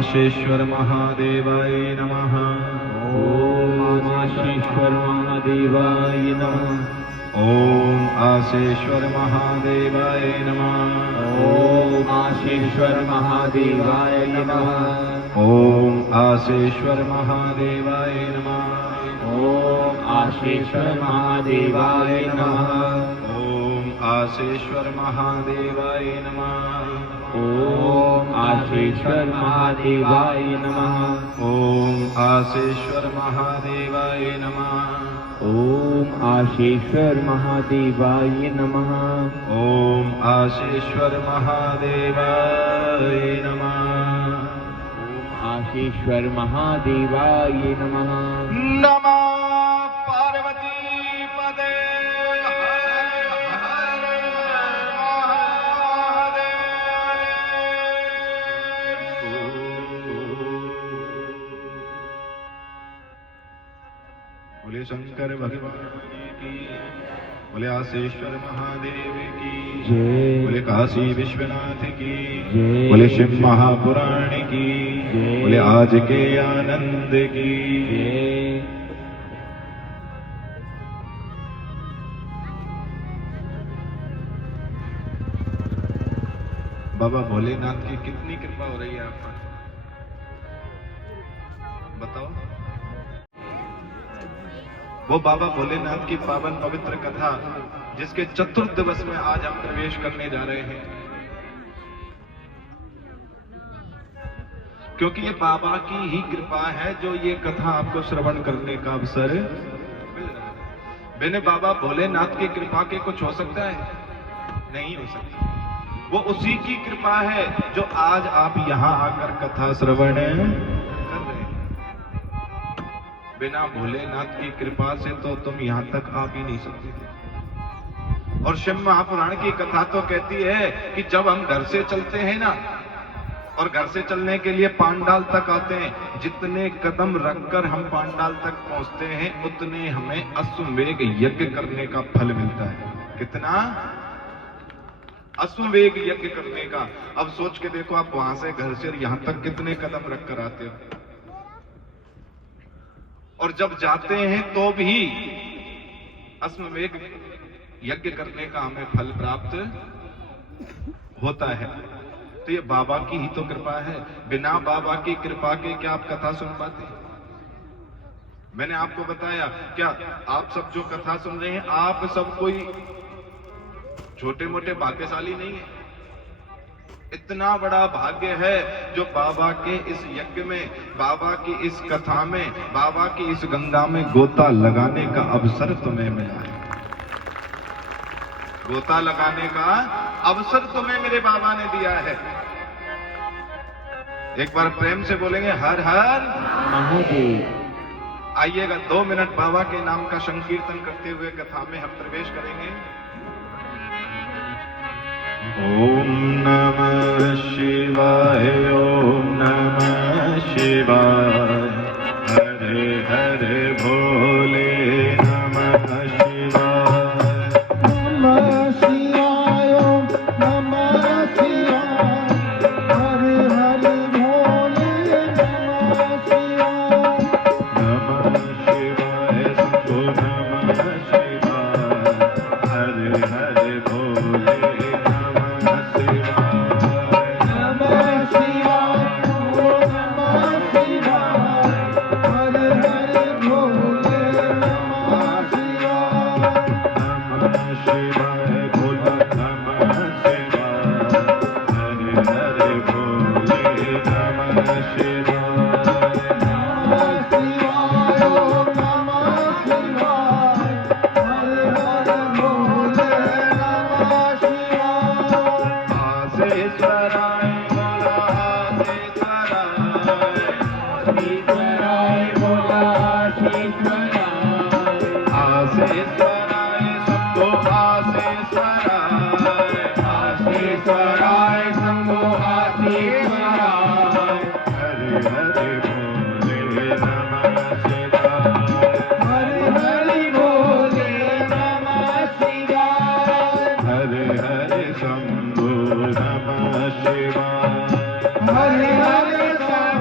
आशेश्वर महादेवाय नमः। ओम आशीश्वर महादेवाय नमः। ओम आशेश्वर महादेवाय नमः। ओम आशीश्वर महादेवाय नमः। ओम आशेश्वर महादेवाय नमः। ओम आशीश्वर महादेवाय नमः। ओम आशेश्वर महादेवाय नमः। ओम आशीश्वर महादेवाय नमः। ओम आशेश्वर महादेवाय नमः। ओम आशीश्वर महादेवाय नमः। ओम आशेश्वर महादेवाय नमः। आशीश्वर महादेवाय नमः। नमः पार्वती पदे हर हर महादेव। बोले शंकर भगवान की, बोले आशेश्वर महादेव की जय। बोले काशी विश्वनाथ की जय। बोले शिव महापुराण की जय। बोले आज के आनंद की। जय। बाबा भोलेनाथ की कितनी कृपा हो रही है आप पर, बताओ। वो बाबा भोलेनाथ की पावन पवित्र कथा जिसके चतुर्थ दिवस में आज हम प्रवेश करने जा रहे हैं, क्योंकि ये बाबा की ही कृपा है जो ये कथा आपको श्रवण करने का अवसर मिल रहा है। बिना बाबा भोलेनाथ की कृपा के कुछ हो सकता है? नहीं हो सकता। वो उसी की कृपा है जो आज आप यहां आकर कथा श्रवण कर रहे हैं। बिना भोलेनाथ की कृपा से तो तुम यहां तक आ भी नहीं सकते थे। और शिव महापुराण की कथा तो कहती है कि जब हम घर से चलते हैं ना, और घर से चलने के लिए पांडाल तक आते हैं, जितने कदम रखकर हम पांडाल तक पहुंचते हैं उतने हमें अश्वमेध यज्ञ करने का फल मिलता है। कितना? अश्वमेध यज्ञ करने का। अब सोच के देखो, आप वहां से घर से यहां तक कितने कदम रखकर आते हो, और जब जाते हैं तो भी अश्वमेध यज्ञ करने का हमें फल प्राप्त होता है। तो ये बाबा की ही तो कृपा है। बिना बाबा की कृपा के क्या आप कथा सुन पाते? मैंने आपको बताया, क्या आप सब जो कथा सुन रहे हैं, आप सब कोई छोटे मोटे भाग्यशाली नहीं है। इतना बड़ा भाग्य है जो बाबा के इस यज्ञ में, बाबा की इस कथा में, बाबा की इस गंगा में गोता लगाने का अवसर तुम्हें मिला है। गोता लगाने का अवसर तुम्हें मेरे बाबा ने दिया है। एक बार प्रेम से बोलेंगे हर हर महादेव। आइएगा 2 मिनट बाबा के नाम का संकीर्तन करते हुए कथा में हम प्रवेश करेंगे। ओम नमः शिवाय, ओम नमः शिवाय, हरे हरे भोले नमः शिवाय। नमः शिवाय, ओम नमः शिवाय, हरे हरे भोले नमः शिवाय। नमः शिवाय, शंभो नमः शिवाय, हरे हरे भोले नमः शिवाय। नमः शिवाय, ओम नमः शिवाय, हरे हरे भोले नमः शिवाय। नमः शिवाय, भोला नमः शिवाय, हरे हरे भोले नमः शिवाय। नमः शिवाय, ओम नमः शिवाय, हरे हरे भोले नमः शिवाय। आसेश्वराय बोला आसेश्वराय, ईश्वराय बोला ईश्वराय। आसेश्वराय शंभो आसेश्वराय, आशीश्वराय शंभो आशीश्वराय। हरे हरे भोले नमः शिवाय। हरे हरे भोले नमः शिवाय। हरे हरे शंभो नमः शिवाय। हरे हरे शंभो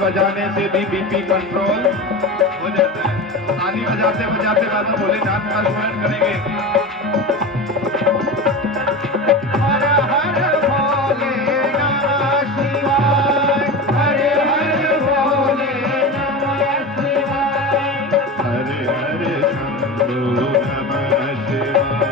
बजाने से भी बीपी कंट्रोल हो जाता है। ताली बजाते बजाते बाबा भोलेनाथ का स्मरण करेंगे। हर हर भोले नमः शिवाय, हर हर भोले नमः शिवाय, हर हर शंभो नमः शिवाय,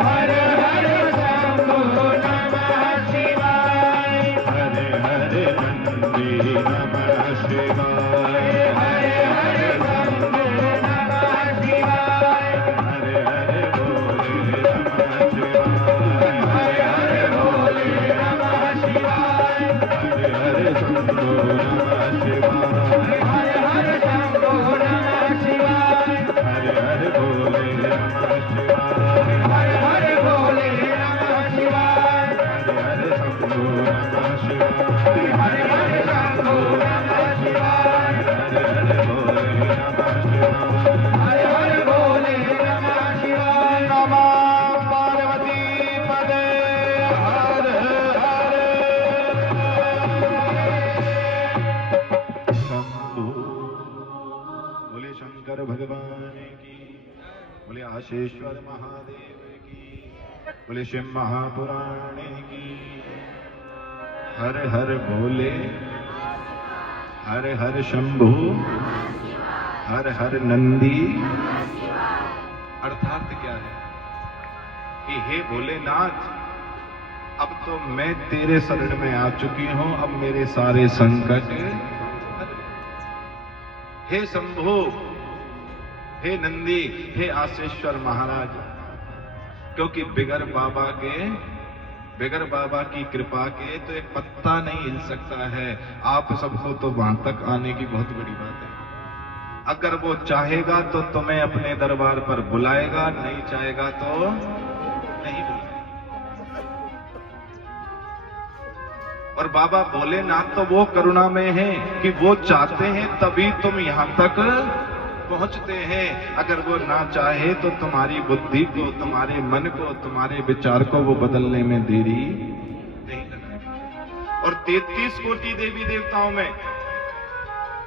हर हर शंभो नमः शिवाय, हर हर नंदी नमः शिवाय, हर हर शंभो नमः शिवाय, हर हर भोले नमः शिवाय, हर हर भोले नमः शिवाय, हर हर शंभो नमः शिवाय, हर हर शंभो नमः शिवाय, हर हर भोले नमः शिवाय, हर हर भोले नमः शिवाय, हर हर शंभो नमः शिवाय, हर हर शंभो नमः शिवाय, हर हर भोले नमः शिवाय। हर हर भोले नमः शिवाय। नमः पार्वती पदे हर हर शंभो। बोले शंकर भगवान की, बोले आशेश्वर महादेव की, बोले शिव महापुराण की। हर हर भोले, हर हर शंभु, हर हर नंदी। अर्थात क्या है कि हे भोलेनाथ, अब तो मैं तेरे शरण में आ चुकी हूं, अब मेरे सारे संकट। हे शंभु, हे नंदी, हे आशेश्वर महाराज, क्योंकि बिगर बाबा की कृपा के तो एक पत्ता नहीं हिल सकता है। आप सबको तो वहां तक आने की बहुत बड़ी बात है। अगर वो चाहेगा तो तुम्हें अपने दरबार पर बुलाएगा, नहीं चाहेगा तो नहीं बुलाएगा। और बाबा भोलेनाथ तो वो करुणा में है कि वो चाहते हैं तभी तुम यहां तक पहुंचते हैं। अगर वो ना चाहे तो तुम्हारी बुद्धि को, तुम्हारे मन को, तुम्हारे विचार को वो बदलने में देरी नहीं लगाएगा। और 33 कोटि देवी देवताओं में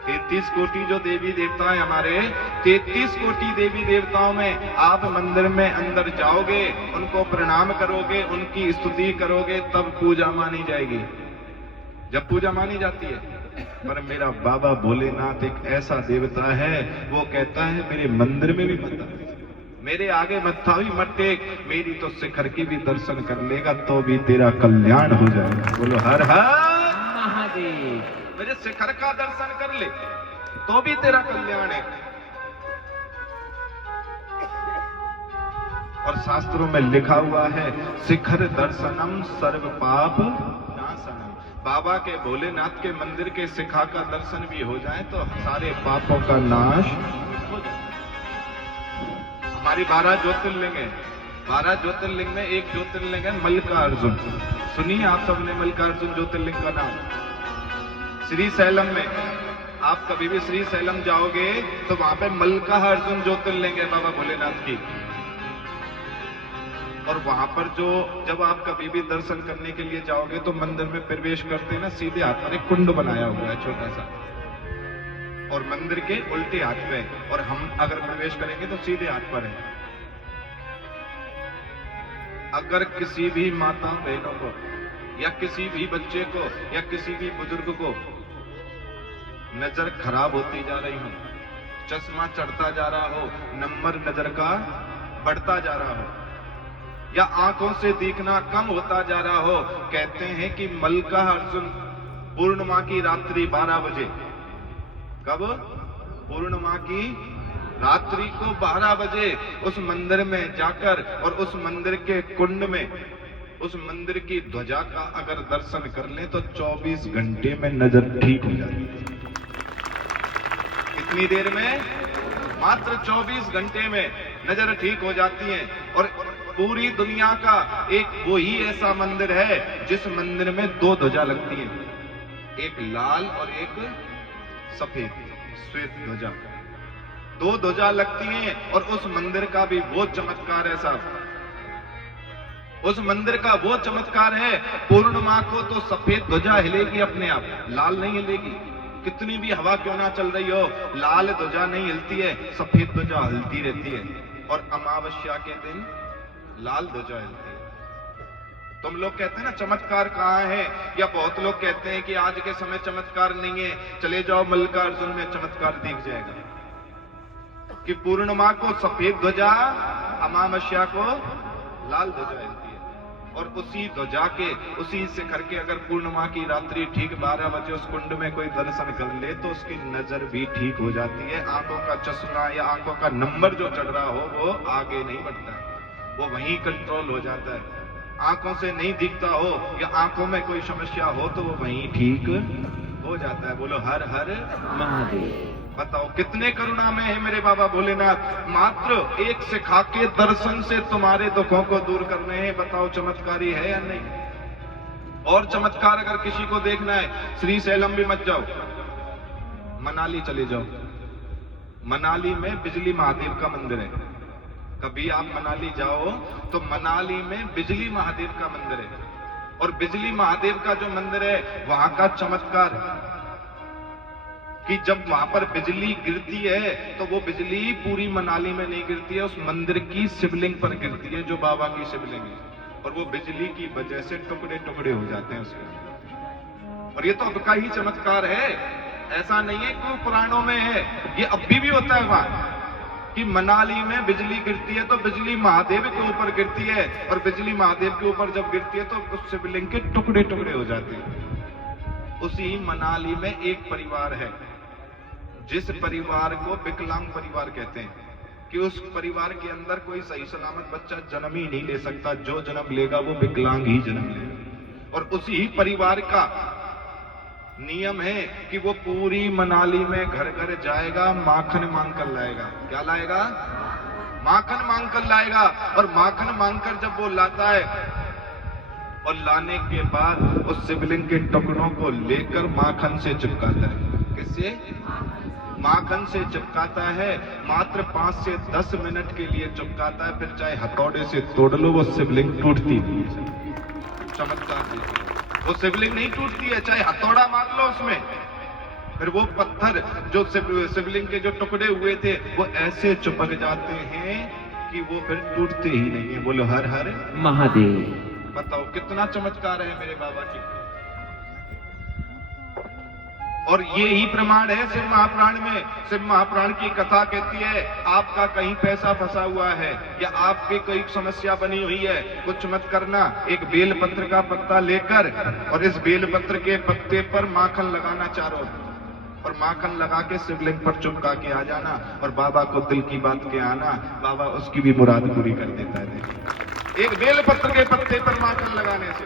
33 कोटि जो देवी देवता है हमारे, 33 कोटि देवी देवताओं में आप मंदिर में अंदर जाओगे, उनको प्रणाम करोगे, उनकी स्तुति करोगे, तब पूजा मानी जाएगी, जब पूजा मानी जाती है। पर मेरा बाबा भोलेनाथ एक ऐसा देवता है, वो कहता है मेरे मंदिर में भी मत आ, मेरे आगे मत्था भी मत टेक, मेरी तो शिखर की भी दर्शन कर लेगा तो भी तेरा कल्याण हो जाएगा। बोलो हर हर महादेव। मेरे शिखर का दर्शन कर ले तो भी तेरा कल्याण है। और शास्त्रों में लिखा हुआ है, शिखर दर्शनम सर्व पाप नाशनम। बाबा के, भोलेनाथ के मंदिर के शिखा का दर्शन भी हो जाए तो सारे पापों का नाश हो जाए। हमारी 12 ज्योतिर्लिंग है। 12 ज्योतिर्लिंग में एक ज्योतिर्लिंग है मल्लिकार्जुन। सुनिए आप सबने मल्लिकार्जुन ज्योतिर्लिंग का नाम। श्री सैलम में आप कभी भी श्री सैलम जाओगे तो वहां पे मल्लिकार्जुन ज्योतिर्लिंग है बाबा भोलेनाथ की। और वहां पर जो, जब आप कभी भी दर्शन करने के लिए जाओगे तो मंदिर में प्रवेश करते हैं ना, सीधे हाथ पर एक कुंड बनाया हुआ है छोटा सा, और मंदिर के उल्टे हाथ पे, और हम अगर प्रवेश करेंगे तो सीधे हाथ पर है। अगर किसी भी माता बहनों को या किसी भी बच्चे को या किसी भी बुजुर्ग को नजर खराब होती जा रही हो, चश्मा चढ़ता जा रहा हो, नंबर नजर का बढ़ता जा रहा हो, या आंखों से दिखना कम होता जा रहा हो, कहते हैं कि मल्लिकार्जुन पूर्णिमा की रात्रि 12 बजे, कब? पूर्णिमा की रात्रि को 12 बजे उस मंदिर में जाकर और उस मंदिर के कुंड में उस मंदिर की ध्वजा का अगर दर्शन कर लें तो 24 घंटे में नजर ठीक हो जाती है। कितनी देर में? मात्र 24 घंटे में नजर ठीक हो जाती है। और पूरी दुनिया का एक वो ही ऐसा मंदिर है जिस मंदिर में 2 ध्वजा लगती है, एक लाल और एक सफेद श्वेत ध्वजा। 2 ध्वजा लगती हैं और उस मंदिर का भी वो चमत्कार है साहब, उस मंदिर का वो चमत्कार है, पूर्णिमा को तो सफेद ध्वजा हिलेगी अपने आप, लाल नहीं हिलेगी। कितनी भी हवा क्यों ना चल रही हो, लाल ध्वजा नहीं हिलती है, सफेद ध्वजा हिलती रहती है। और अमावस्या के दिन लाल ध्वजा हिलती है। तुम लोग कहते हैं ना चमत्कार कहाँ है, या बहुत लोग कहते हैं कि आज के समय चमत्कार नहीं है, चले जाओ मल्लिकार्जुन में चमत्कार दिख जाएगा कि पूर्णिमा को सफेद ध्वजा, अमावस्या को लाल ध्वजा हिलती है। और उसी ध्वजा के, उसी शिखर के अगर पूर्णिमा की रात्रि ठीक 12 बजे उस कुंड में कोई दर्शन कर ले तो उसकी नजर भी ठीक हो जाती है। आंखों का चश्मा या आंखों का नंबर जो चढ़ रहा हो वो आगे नहीं बढ़ता है, वो वहीं कंट्रोल हो जाता है। आंखों से नहीं दिखता हो या आंखों में कोई समस्या हो तो वो वहीं ठीक हो जाता है। बोलो हर हर महादेव। बताओ कितने करुणा में है मेरे बाबा भोलेनाथ। मात्र एक शिखा के दर्शन से तुम्हारे दुखों को दूर करने हैं। बताओ चमत्कारी है या नहीं। और चमत्कार अगर किसी को देखना है, श्री सैलम भी मत जाओ, मनाली चले जाओ। मनाली में बिजली महादेव का मंदिर है। कभी आप मनाली जाओ तो मनाली में बिजली महादेव का मंदिर है। और बिजली महादेव का जो मंदिर है वहां का चमत्कार कि जब वहां पर बिजली गिरती है तो वो बिजली पूरी मनाली में नहीं गिरती है, उस मंदिर की शिवलिंग पर गिरती है जो बाबा की शिवलिंग है। और वो बिजली की वजह से टुकड़े टुकड़े हो जाते हैं उसके। और ये तो अब का ही चमत्कार है, ऐसा नहीं है कि पुराणों में है, ये अब भी होता है वहां कि मनाली में बिजली गिरती है तो बिजली महादेव के ऊपर गिरती है। और बिजली महादेव के ऊपर जब गिरती है तो उस शिवलिंग के टुकड़े टुकड़े हो जाते हैं। उसी मनाली में एक परिवार है जिस परिवार को विकलांग परिवार कहते हैं कि उस परिवार के अंदर कोई सही सलामत बच्चा जन्म ही नहीं ले सकता, जो जन्म लेगा वो विकलांग ही जन्म लेगा। और उसी परिवार का नियम है कि वो पूरी मनाली में घर घर जाएगा, माखन मांग कर लाएगा। क्या लाएगा? माखन मांग कर लाएगा। और माखन मांग कर जब वो लाता है और लाने के बाद उस शिवलिंग के टुकड़ों को लेकर माखन से चिपकाता है। किससे? माखन से चिपकाता है। मात्र 5 से 10 मिनट के लिए चिपकाता है, फिर चाहे हथौड़े से तोड़ लो वो शिवलिंग टूटती नहीं है। चमत्कार देखिए, वो शिवलिंग नहीं टूटती है, चाहे हथौड़ा मार लो उसमें, फिर वो पत्थर जो शिवलिंग के जो टुकड़े हुए थे वो ऐसे चिपक जाते हैं कि वो फिर टूटते ही नहीं है। बोलो हर हर महादेव। बताओ कितना चमत्कार है मेरे बाबा की। और ये ही प्रमाण है शिव महापुराण में। शिव महापुराण की कथा कहती है आपका कहीं पैसा फंसा हुआ है या आपकी कोई समस्या बनी हुई है, कुछ मत करना, एक बेल पत्र का पत्ता लेकर और इस बेल पत्र के पत्ते पर माखन लगाना चारों, और माखन लगा के शिवलिंग पर चिपका के आ जाना और बाबा को दिल की बात के आना, बाबा उसकी भी मुराद पूरी कर देता है। एक बेल पत्र के पत्ते पर माखन लगाने से।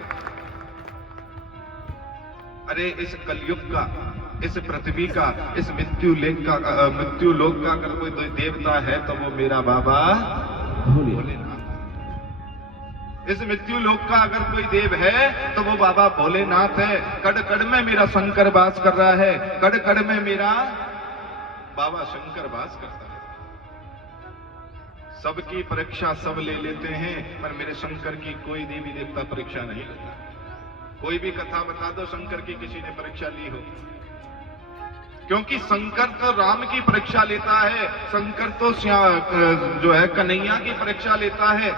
अरे इस कलयुग का, इस पृथ्वी का, इस मृत्यु लोक का अगर कोई देवता है तो वो मेरा बाबा भोलेनाथ। इस मृत्यु लोक का अगर कोई देव है तो वो बाबा भोलेनाथ है। कड़ कड़ में मेरा शंकर वास कर रहा है, कड़ कड़ में मेरा बाबा शंकर वास करता है। सबकी परीक्षा सब ले लेते हैं पर मेरे शंकर की कोई देवी देवता परीक्षा नहीं लेता। कोई भी कथा बता दो शंकर की किसी ने परीक्षा ली हो, क्योंकि शंकर तो राम की परीक्षा लेता है, शंकर तो जो है कन्हैया की परीक्षा लेता है।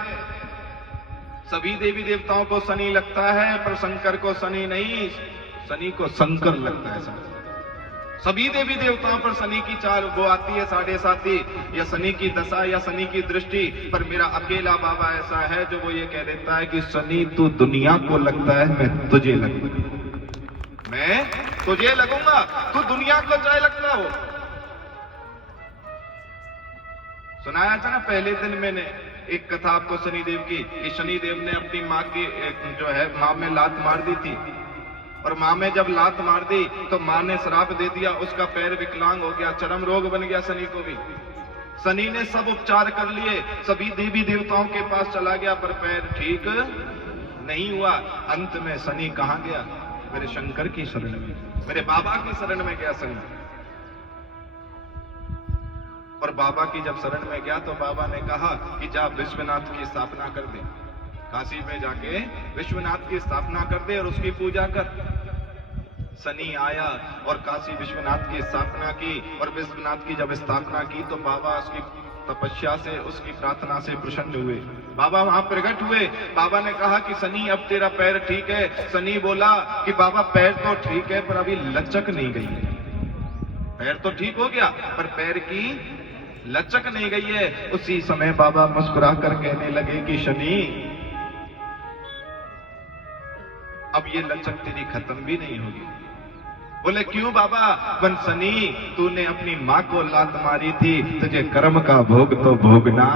सभी देवी देवताओं को शनि लगता है पर शंकर को शनि नहीं, शनि को शंकर लगता है। सभी देवी देवताओं पर शनि की चाल वो आती है 7.5 या शनि की दशा या शनि की दृष्टि, पर मेरा अकेला बाबा ऐसा है जो वो ये कह देता है कि शनि तू दुनिया को लगता है, मैं तुझे लगूंगा, मैं तुझे लगूंगा, तू दुनिया को चाहे लगता हो। सुनाया था ना पहले दिन मैंने एक कथा आपको शनिदेव की, कि शनिदेव ने अपनी माँ की जो है माँ में लात मार दी थी, और माँ में जब लात मार दी तो माँ ने श्राप दे दिया, उसका पैर विकलांग हो गया, चरम रोग बन गया शनि को भी। शनि ने सब उपचार कर लिए, सभी देवी देवताओं के पास चला गया पर पैर ठीक नहीं हुआ। अंत में शनि कहाँ गया? मेरे शंकर की शरण में, मेरे बाबा की शरण में गया शनि। और बाबा की जब शरण में गया तो बाबा ने कहा कि जा विश्वनाथ की स्थापना कर दे, काशी में जाके विश्वनाथ की स्थापना कर दे और उसकी पूजा कर। शनि आया और काशी विश्वनाथ की स्थापना की, और विश्वनाथ की जब स्थापना की तो बाबा उसकी तपस्या से, उसकी प्रार्थना से प्रसन्न हुए। बाबा वहां प्रकट हुए। बाबा ने कहा कि शनि अब तेरा पैर ठीक है। शनि बोला कि बाबा पैर तो ठीक है पर अभी लचक नहीं गई है। पैर तो ठीक हो गया पर पैर की लचक नहीं गई है। उसी समय बाबा मुस्कुरा कर कहने लगे कि शनि अब ये लचक तेरी खत्म भी नहीं होगी। बोले क्यों बाबा? वन शनि तूने अपनी मां को लात मारी थी, तुझे कर्म का भोग तो भोगना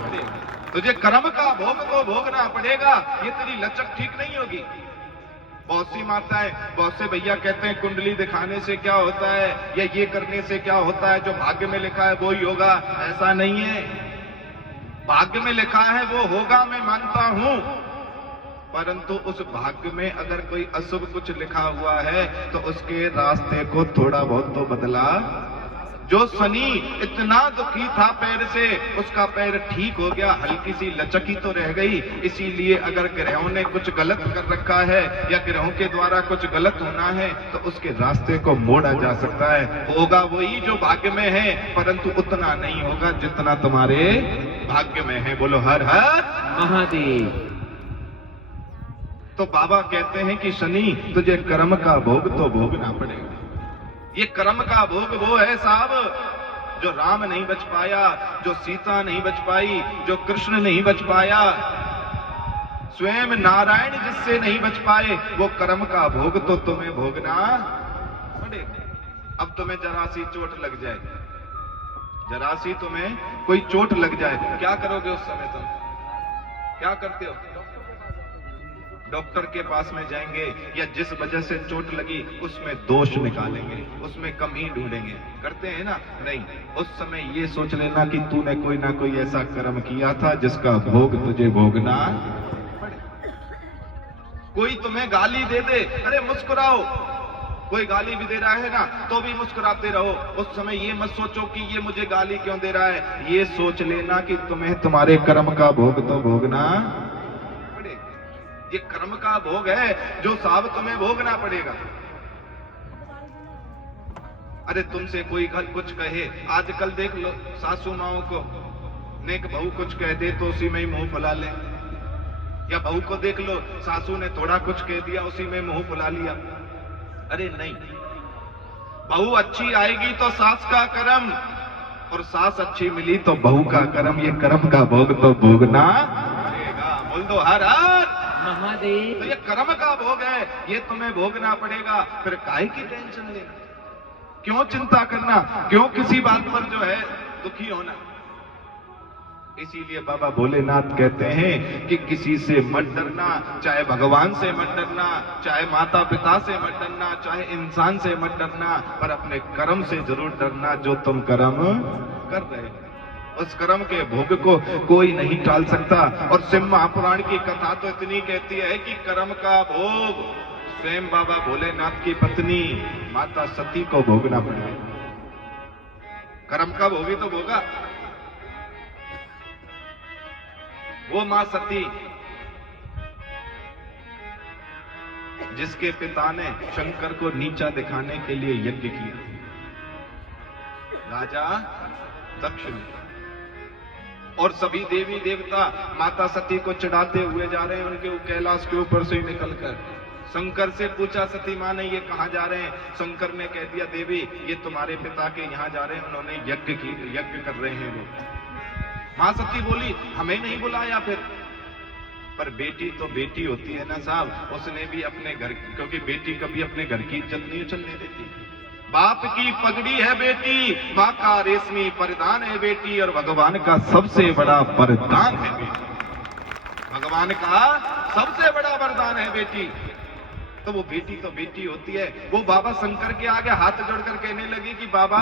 पड़ेगा। तुझे कर्म का भोग तो भोगना पड़ेगा। ये तेरी लचक ठीक नहीं होगी। बहुत सी माताएं, बहुत से भैया कहते हैं कुंडली दिखाने से क्या होता है या ये करने से क्या होता है, जो भाग्य में लिखा है वो ही होगा। ऐसा नहीं है। भाग्य में लिखा है वो होगा, मैं मानता हूं, परंतु उस भाग्य में अगर कोई अशुभ कुछ लिखा हुआ है तो उसके रास्ते को थोड़ा बहुत तो बदला। जो शनि इतना दुखी था पैर से, उसका पैर ठीक हो गया, हल्की सी लचक ही तो रह गई। इसीलिए अगर ग्रहों ने कुछ गलत कर रखा है या ग्रहों के द्वारा कुछ गलत होना है तो उसके रास्ते को मोड़ा जा सकता है। होगा वही जो भाग्य में है, परंतु उतना नहीं होगा जितना तुम्हारे भाग्य में है। बोलो हर हर महादेव। तो बाबा कहते हैं कि शनि तुझे कर्म का भोग तो भोगना पड़ेगा। ये कर्म का भोग वो है साहब, जो राम नहीं बच पाया, जो सीता नहीं बच पाई, जो कृष्ण नहीं बच पाया, स्वयं नारायण जिससे नहीं बच पाए, वो कर्म का भोग तो तुम्हें भोगना पड़ेगा। अब तुम्हें जरा सी चोट लग जाए, जरा सी तुम्हें कोई चोट लग जाए, क्या करोगे उस समय? तुम क्या करते हो? डॉक्टर के पास में जाएंगे या जिस वजह से चोट लगी उसमें दोष निकालेंगे, उसमें कमी ढूंढेंगे, करते हैं ना? नहीं, उस समय ये सोच लेना कि तूने कोई ना कोई ऐसा कर्म किया था जिसका भोग तुझे भोगना पड़े। कोई तुम्हें गाली दे दे, अरे मुस्कुराओ। कोई गाली भी दे रहा है ना तो भी मुस्कुराते रहो। उस समय ये मत सोचो कि ये मुझे गाली क्यों दे रहा है, ये सोच लेना कि तुम्हें तुम्हारे कर्म का भोग तो भोगना। ये कर्म का भोग है जो साहब तुम्हें भोगना पड़ेगा। अरे तुमसे कोई कुछ कहे, आजकल देख लो सासू माओं को, नेक बहू कुछ कह दे तो उसी में ही मुंह फुला ले, या बहू को देख लो सासू ने थोड़ा कुछ कह दिया उसी में मुंह फुला लिया। अरे नहीं, बहू अच्छी आएगी तो सास का कर्म, और सास अच्छी मिली तो बहू का कर्म। ये कर्म का भोग तो भोगना पड़ेगा। बोल दो हर हर महादेव। तो ये कर्म का भोग है, ये तुम्हें भोगना पड़ेगा। फिर काहे की टेंशन लेना, क्यों चिंता करना, क्यों किसी बात पर जो है दुखी होना। इसीलिए बाबा भोलेनाथ कहते हैं कि किसी से मत डरना, चाहे भगवान से मत डरना, चाहे माता पिता से मत डरना, चाहे इंसान से मत डरना, पर अपने कर्म से जरूर डरना जो तुम कर्म कर रहे हो। उस कर्म के भोग को कोई नहीं टाल सकता। और शिव महापुराण की कथा तो इतनी कहती है कि कर्म का भोग स्वयं बाबा भोलेनाथ की पत्नी माता सती को भोगना पड़ेगा। कर्म का भोगी तो भोगा वो मां सती, जिसके पिता ने शंकर को नीचा दिखाने के लिए यज्ञ किया। राजा दक्ष ने, और सभी देवी देवता माता सती को चढ़ाते हुए जा रहे हैं उनके कैलाश के ऊपर से निकलकर। शंकर से पूछा सती मां ने ये कहां जा रहे हैं? शंकर ने कह दिया देवी ये तुम्हारे पिता के यहां जा रहे हैं, उन्होंने यज्ञ कर रहे हैं वो। मां सती बोली हमें नहीं बुलाया फिर? पर बेटी तो बेटी होती है ना साहब, उसने भी अपने घर, क्योंकि बेटी कभी अपने घर की इज्जत नहीं उछलने देती। बाप की पगड़ी है बेटी, माँ का रेशमी परिधान है बेटी, और भगवान का सबसे बड़ा वरदान है बेटी। भगवान का सबसे बड़ा वरदान है बेटी। तो वो बेटी तो बेटी होती है। वो बाबा शंकर के आगे हाथ जोड़कर कहने लगी कि बाबा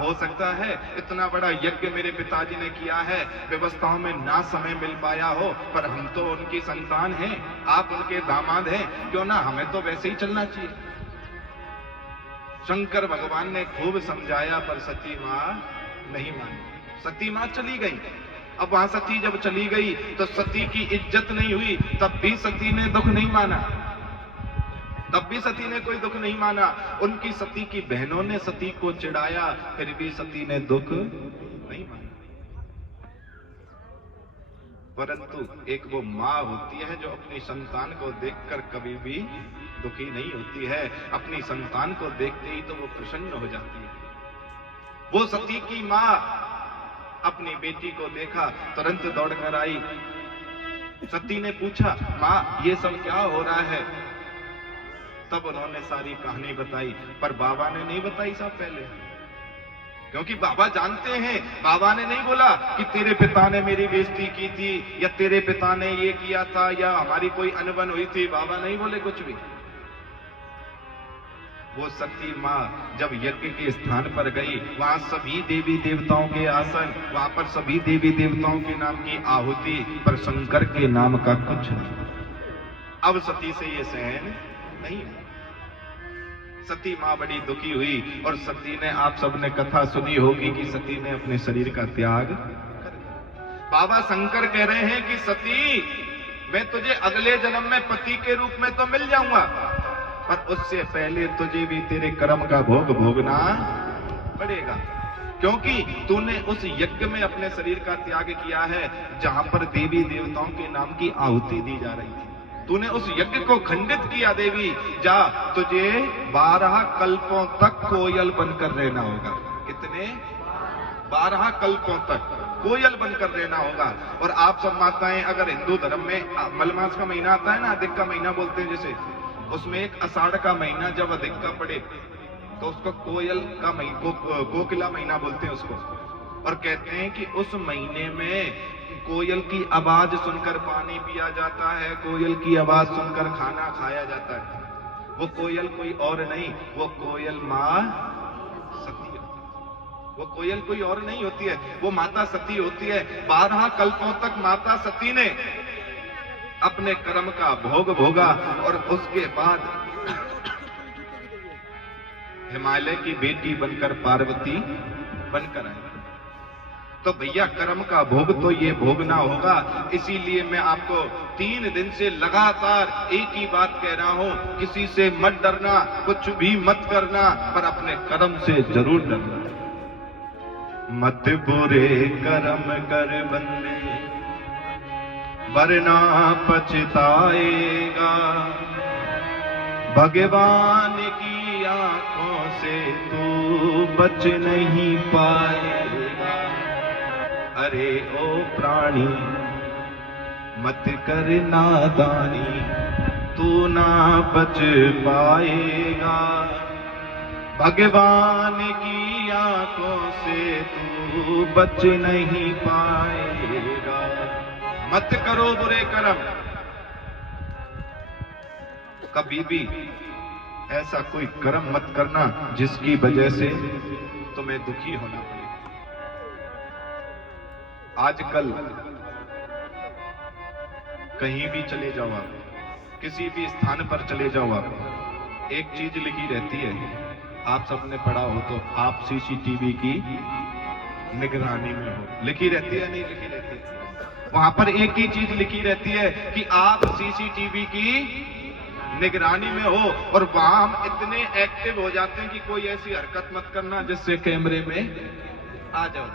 हो सकता है इतना बड़ा यज्ञ मेरे पिताजी ने किया है, व्यवस्थाओं में ना समय मिल पाया हो, पर हम तो उनकी संतान हैं, आप उनके दामाद हैं, क्यों ना हमें तो वैसे ही चलना चाहिए। शंकर भगवान ने खूब समझाया पर सती मां नहीं मानी। सती मां चली गई। अब वहां सती जब चली गई तो सती की इज्जत नहीं हुई, तब भी सती ने दुख नहीं माना। तब भी सती ने कोई दुख नहीं माना। उनकी सती की बहनों ने सती को चिढ़ाया, फिर भी सती ने दुख नहीं माना। परंतु एक वो माँ होती है जो अपनी संतान को देखकर कभी भी दुखी नहीं होती है। अपनी संतान को देखते ही तो वो प्रसन्न हो जाती है। वो सती की माँ अपनी बेटी को देखा, तुरंत दौड़कर आई। सती ने पूछा, माँ ये सब क्या हो रहा है? तब उन्होंने सारी कहानी बताई, पर बाबा ने नहीं बताई साहब पहले, क्योंकि बाबा जानते हैं। बाबा ने नहीं बोला कि तेरे पिता ने मेरी बेइज्जती की थी, या तेरे पिता ने ये किया था, या हमारी कोई अनबन हुई थी। बाबा नहीं बोले कुछ भी। वो सती माँ जब यज्ञ के स्थान पर गई, वहां सभी देवी देवताओं के आसन, वहां पर सभी देवी देवताओं के नाम की आहुति, पर शंकर के नाम का कुछ नहीं। अब सती से ये सहन नहीं। सती मां बड़ी दुखी हुई, और सती ने, आप सबने कथा सुनी होगी कि सती ने अपने शरीर का त्याग कर दिया। बाबा शंकर कह रहे हैं कि सती, मैं तुझे अगले जन्म में पति के रूप में तो मिल जाऊंगा, पर उससे पहले तुझे भी तेरे कर्म का भोग भोगना पड़ेगा, क्योंकि तूने उस यज्ञ में अपने शरीर का त्याग किया है जहां पर देवी देवताओं के नाम की आहुति दी जा रही थी। तूने उस यज्ञ को खंडित किया। देवी जा, तुझे 12 कल्पों तक कोयल बनकर रहना होगा। कितने? 12 कल्पों तक कोयल बनकर रहना होगा। और आप सब माताएं, अगर हिंदू धर्म में मलमास का महीना आता है ना, अधिक का महीना बोलते हैं जैसे, उसमें एक आषाढ़ का महीना जब अधिक का पड़े तो उसको कोयल का महीना, कोकिला महीना बोलते हैं उसको। और कहते हैं कि उस महीने में कोयल की आवाज सुनकर पानी पिया जाता है, कोयल की आवाज सुनकर खाना खाया जाता है। वो कोयल कोई और नहीं, वो कोयल माँ सती होती है। वो कोयल कोई और नहीं होती है, वो माता सती होती है। 12 कल्पों तक माता सती ने अपने कर्म का भोग भोगा, और उसके बाद हिमालय की बेटी बनकर पार्वती बनकर आई। तो भैया कर्म का भोग तो ये भोगना होगा। इसीलिए मैं आपको 3 दिन से लगातार एक ही बात कह रहा हूं, किसी से मत डरना, कुछ भी मत करना, पर अपने कर्म से जरूर डरना। मत बुरे कर्म कर बंदे, वरना पछताएगा। भगवान की आंखों से तू बच नहीं पाएगा। अरे ओ प्राणी, मत कर नादानी, तू ना बच पाएगा। भगवान की आंखों से तू बच नहीं पाएगा। मत करो बुरे कर्म। कभी भी ऐसा कोई कर्म मत करना जिसकी वजह से तुम्हें दुखी होना पड़े। आजकल कहीं भी चले जाओ आप, किसी भी स्थान पर चले जाओ आप, एक चीज लिखी रहती है, आप सबने पढ़ा हो तो, आप सीसीटीवी की निगरानी में हो। लिखी रहती है, नहीं लिखी रहती है? वहां पर एक ही चीज लिखी रहती है कि आप सीसीटीवी की निगरानी में हो। और वहां हम इतने एक्टिव हो जाते हैं कि कोई ऐसी हरकत मत करना जिससे कैमरे में आ जाओ।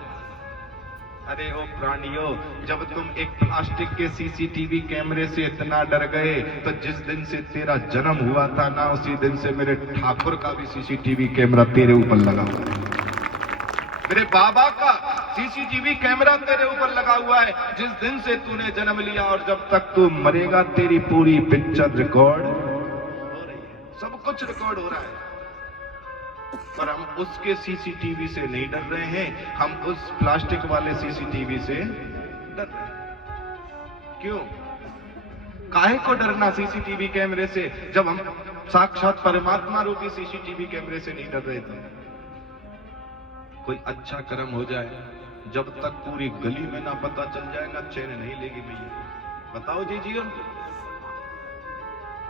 अरे ओ प्राणियों, जब तुम एक प्लास्टिक के सीसीटीवी कैमरे से इतना डर गए, तो जिस दिन से तेरा जन्म हुआ था ना, उसी दिन से मेरे ठाकुर का भी सीसीटीवी कैमरा तेरे ऊपर लगा हुआ है। मेरे बाबा का सीसीटीवी कैमरा तेरे ऊपर लगा हुआ है। जिस दिन से तूने जन्म लिया और जब तक तू मरेगा, तेरी पूरी पिक्चर रिकॉर्ड हो रही है, सब कुछ रिकॉर्ड हो रहा है। पर हम उसके सीसीटीवी से नहीं डर रहे हैं, हम उस प्लास्टिक वाले सीसीटीवी से डर रहे हैं। क्यों? काहे को डरना सीसीटीवी कैमरे से, जब हम साक्षात परमात्मा रूपी सीसीटीवी कैमरे से नहीं डर रहे थे। कोई अच्छा कर्म हो जाए, जब तक पूरी गली में ना पता चल जाएगा, चैन नहीं लेगी भैया। बताओ जी जी,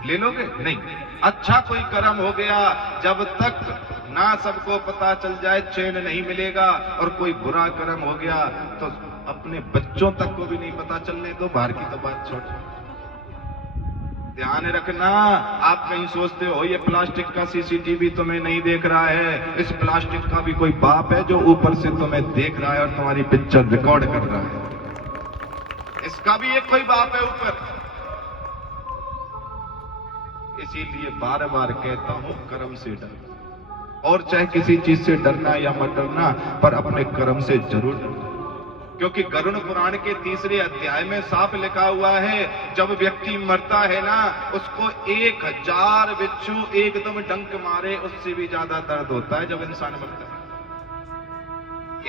ले लोगे? नहीं। अच्छा कोई कर्म हो गया, जब तक ना सबको पता चल जाए, चैन नहीं मिलेगा। और कोई बुरा कर्म हो गया तो अपने बच्चों तक को भी नहीं पता चलने दो, बाहर की तो बात छोड़। ध्यान रखना, आप कहीं सोचते हो ये प्लास्टिक का सीसीटीवी तुम्हें नहीं देख रहा है, इस प्लास्टिक का भी कोई बाप है जो ऊपर से तुम्हें देख रहा है और तुम्हारी पिक्चर रिकॉर्ड कर रहा है। इसका भी एक कोई बाप है ऊपर। इसीलिए बार बार कहता हूं, कर्म से डर। और चाहे किसी चीज से डरना या मत डरना, पर अपने कर्म से जरूर डरना। क्योंकि गरुड़ पुराण के 3रे अध्याय में साफ लिखा हुआ है, जब व्यक्ति मरता है ना, उसको 1000 बिच्छू एकदम डंक मारे उससे भी ज्यादा दर्द होता है जब इंसान मरता है।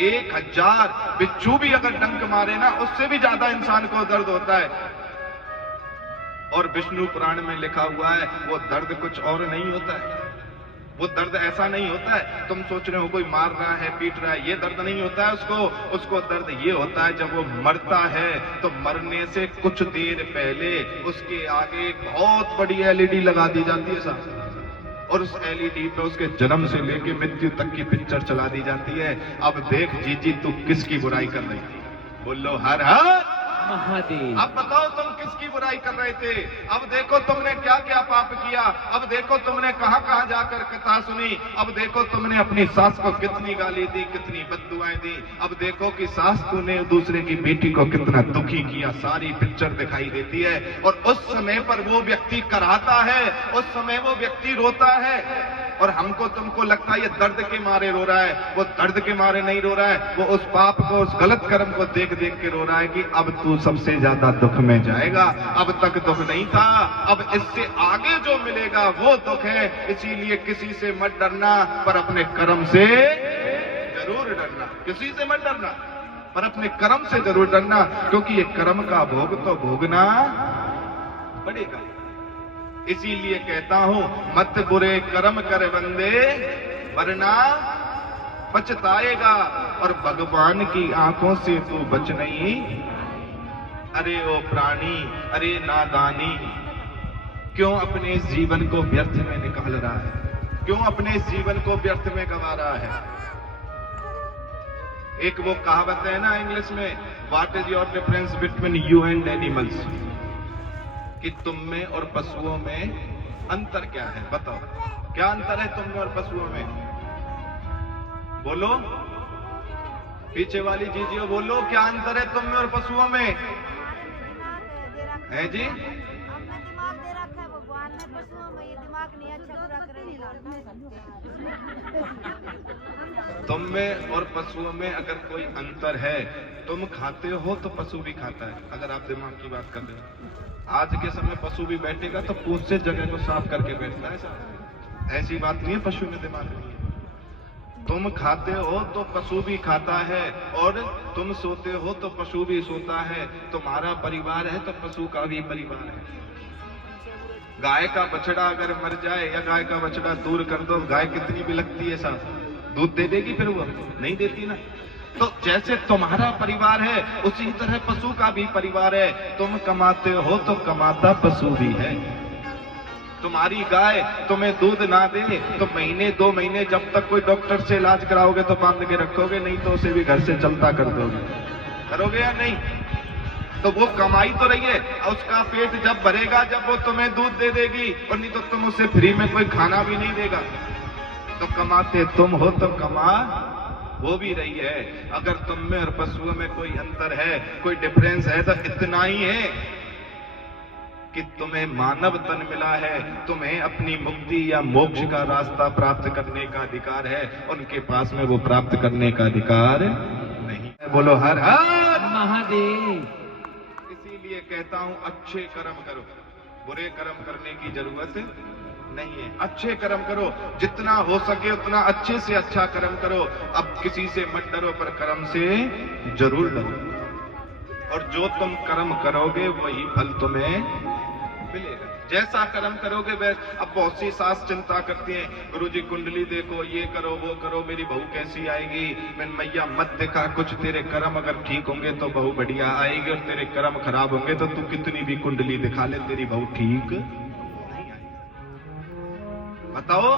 1000 बिच्छू भी अगर डंक मारे ना, उससे भी ज्यादा इंसान को दर्द होता है। और विष्णु पुराण में लिखा हुआ है, वो दर्द कुछ और नहीं होता है। वो दर्द ऐसा नहीं होता है, तुम सोच रहे हो कोई मार रहा है, पीट रहा है, ये दर्द नहीं होता है उसको दर्द ये होता है, जब वो मरता है तो मरने से कुछ देर पहले उसके आगे बहुत बड़ी एलईडी लगा दी जाती है साहब, और उस एलईडी पे उसके जन्म से लेके मृत्यु तक की पिक्चर चला दी जाती है। अब देख जीजी तू किसकी बुराई कर रही है, बोलो हर हर महादेव। अब बताओ तुम किसकी बुराई कर रहे थे। अब देखो तुमने क्या क्या पाप किया, अब देखो तुमने कहां कहां जाकर कथा सुनी, अब देखो तुमने अपनी सास को कितनी गाली दी, कितनी बद्दुआएं दी। अब देखो कि सास तूने दूसरे की बेटी को कितना दुखी किया, सारी पिक्चर दिखाई देती है। और उस समय पर वो व्यक्ति कराता है, उस समय वो व्यक्ति रोता है, और हमको तुमको लगता है ये दर्द के मारे रो रहा है। वो दर्द के मारे नहीं रो रहा है, वो उस पाप को, उस गलत कर्म को देख देख के रो रहा है कि अब तू सबसे ज्यादा दुख में जाएगा। अब तक दुख नहीं था, अब इससे आगे जो मिलेगा वो दुख है। इसीलिए किसी से मत डरना, पर अपने कर्म से जरूर डरना। किसी से मत डरना, पर अपने कर्म से जरूर डरना, क्योंकि ये कर्म का भोग तो भोगना पड़ेगा। इसीलिए कहता हूं, मत बुरे कर्म कर बंदे, वरना पछताएगा, और भगवान की आंखों से तू बच नहीं। अरे ओ प्राणी, अरे नादानी, क्यों अपने इस जीवन को व्यर्थ में निकाल रहा है, क्यों अपने इस जीवन को व्यर्थ में गंवा रहा है। एक वो कहावत है ना इंग्लिश में, what is your difference between you and animals, कि तुम में और पशुओं में अंतर क्या है। बताओ क्या अंतर है तुम में और पशुओं में, बोलो। पीछे वाली जीजियो बोलो, क्या अंतर है तुम में और पशुओं में, है जी। अपना दिमाग दे रखा है भगवान ने, पशुओं में ये दिमाग नहीं अच्छा बुरा करने का। तुम में और पशुओं में अगर कोई अंतर है, तुम खाते हो तो पशु भी खाता है। अगर आप दिमाग की बात कर रहे हो, आज के समय पशु भी बैठेगा तो पूंछ से जगह को साफ करके बैठता है साहब। ऐसी बात नहीं है, पशु में दिमाग नहीं है। तुम खाते हो तो पशु भी खाता है, और तुम सोते हो तो पशु भी सोता है। तुम्हारा परिवार है तो पशु का भी परिवार है। गाय का बछड़ा अगर मर जाए, या गाय का बछड़ा दूर कर दो, गाय कितनी भी लगती है साहब, दूध दे देगी? फिर वो नहीं देती ना। तो जैसे तुम्हारा परिवार है, उसी तरह पशु का भी परिवार है। तुम कमाते हो तो कमाता पशु भी है। तुम्हारी गाय तुम्हें दूध ना दे तो महीने 2 महीने जब तक कोई डॉक्टर से इलाज कराओगे तो बांध के रखोगे, नहीं तो उसे भी घर से चलता कर दोगे। करोगे या नहीं? तो वो कमाई तो रही है, उसका पेट जब भरेगा जब वो तुम्हें दूध दे देगी, और नहीं तो तुम उसे फ्री में कोई खाना भी नहीं देगा। तो कमाते तुम हो तो कमा वो भी रही है। अगर तुम में और पशुओं में कोई अंतर है, कोई डिफरेंस है, तो इतना ही है कि तुम्हें मानव तन मिला है, तुम्हें अपनी मुक्ति या मोक्ष का रास्ता प्राप्त करने का अधिकार है, उनके पास में वो प्राप्त करने का अधिकार नहीं है। बोलो हर हर महादेव। इसीलिए कहता हूं, अच्छे कर्म करो, बुरे कर्म करने की जरूरत नहीं है। अच्छे कर्म करो, जितना हो सके उतना अच्छे से अच्छा कर्म करो। अब किसी से मत डरो, पर कर्म से जरूर डरो। और जो तुम कर्म करोगे वही फल तुम्हें मिलेगा। जैसा कर्म करोगे वैसे। अब बहुत सी सास चिंता करती हैं, गुरुजी कुंडली देखो, ये करो वो करो, मेरी बहू कैसी आएगी। मैं मैया मत दिखा कुछ, तेरे कर्म अगर ठीक होंगे तो बहू बढ़िया आएगी, और तेरे कर्म खराब होंगे तो तू कितनी भी कुंडली दिखा ले, तेरी बहू ठीक नहीं आएगी। बताओ,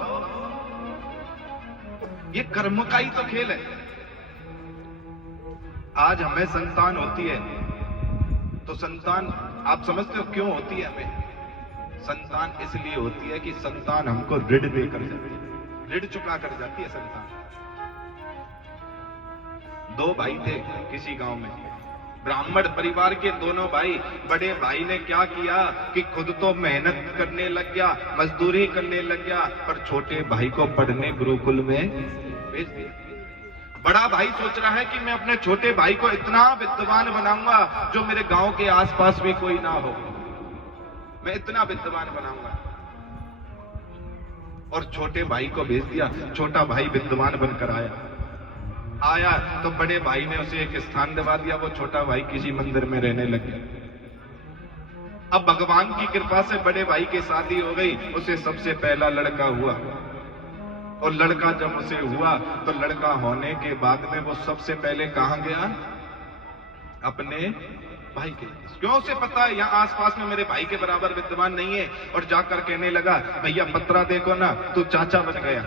ये कर्म का ही तो खेल है। आज हमें संतान होती है तो संतान आप समझते हो क्यों होती है हमें? संतान इसलिए होती है कि संतान हमको ऋण देकर जाती है, ऋण चुका कर जाती है संतान। दो भाई थे किसी गांव में, ब्राह्मण परिवार के दोनों भाई। बड़े भाई ने क्या किया कि खुद तो मेहनत करने लग गया, मजदूरी करने लग गया, पर छोटे भाई को पढ़ने गुरुकुल में भेज दिया। बड़ा भाई सोच रहा है कि मैं अपने छोटे भाई को इतना विद्वान बनाऊंगा जो मेरे गांव के आसपास भी कोई ना हो, मैं इतना विद्वान बनाऊंगा। और छोटे भाई को भेज दिया। छोटा भाई विद्वान बनकर आया तो बड़े भाई ने उसे एक स्थान दिवा दिया। वो छोटा भाई किसी मंदिर में रहने लग गया। अब भगवान की कृपा से बड़े भाई की शादी हो गई। उसे सबसे पहला लड़का हुआ, और लड़का जब उसे हुआ तो लड़का होने के बाद में वो सबसे पहले कहां गया? अपने भाई के। क्यों? उसे पता है यहाँ आसपास में मेरे भाई के बराबर विद्वान नहीं है। और जाकर कहने लगा, भैया पत्रा देखो ना, तू चाचा बन गया।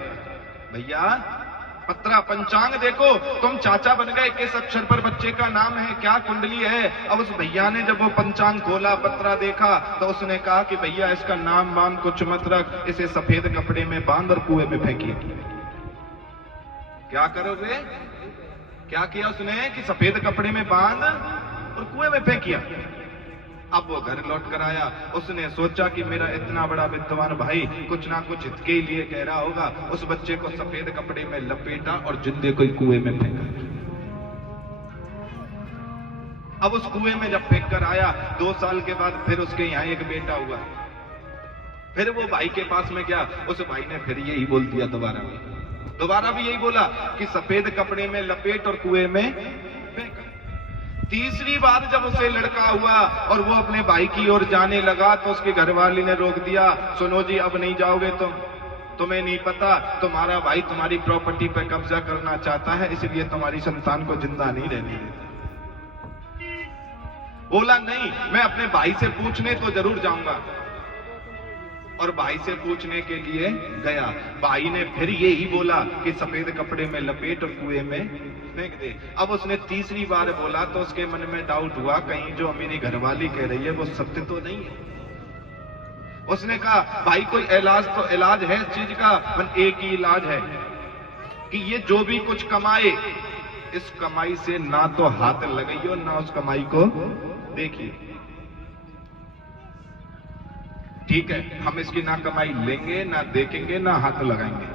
भैया पत्रा पंचांग देखो, तुम चाचा बन गए। किस अक्षर पर बच्चे का नाम है, क्या कुंडली है? अब उस भैया ने जब वो पंचांग खोला, पत्रा देखा, तो उसने कहा कि भैया इसका नाम वाम कुछ मत रख, इसे सफेद कपड़े में बांध और कुएं में फेंकिए। क्या करोगे? क्या किया उसने कि सफेद कपड़े में बांध और कुएं में फेंकिया। अब वो घर लौट कर आया। उसने सोचा कि मेरा इतना बड़ा विद्वान भाई कुछ ना कुछ हित के लिए कह रहा होगा। उस बच्चे को सफेद कपड़े में लपेटा और जिंदे को कुएं में फेंका। अब उस कुएं में जब फेंक कर आया, 2 साल के बाद फिर उसके यहाँ एक बेटा हुआ। फिर वो भाई के पास में गया। उस भाई ने फिर यही बोल दिया, दोबारा भी यही बोला कि सफेद कपड़े में लपेट और कुएं में फेंक। तीसरी बार जब उसे लड़का हुआ और वो अपने भाई की ओर जाने लगा तो उसके घरवाली ने रोक दिया। सुनो जी, अब नहीं जाओगे तुम, तुम्हें नहीं पता तुम्हारा भाई तुम्हारी प्रॉपर्टी पर कब्जा करना चाहता है, इसलिए तुम्हारी संतान को जिंदा नहीं रहने देता। बोला नहीं, मैं अपने भाई से पूछने तो जरूर जाऊंगा। और भाई से पूछने के लिए गया। भाई ने फिर यही बोला कि सफेद कपड़े में लपेट और कुएं में फेंक दे। अब उसने तीसरी बार बोला तो उसके मन में डाउट हुआ, कहीं जो मेरी घरवाली कह रही है वो सत्य तो नहीं है। उसने कहा, भाई कोई इलाज तो इलाज है इस चीज का, पर एक ही इलाज है कि ये जो भी कुछ कमाए, इस कमाई से ना तो हाथ लगाइयो ना उस कमाई को देखिए। ठीक है, हम इसकी ना कमाई लेंगे, ना देखेंगे, ना हाथ लगाएंगे।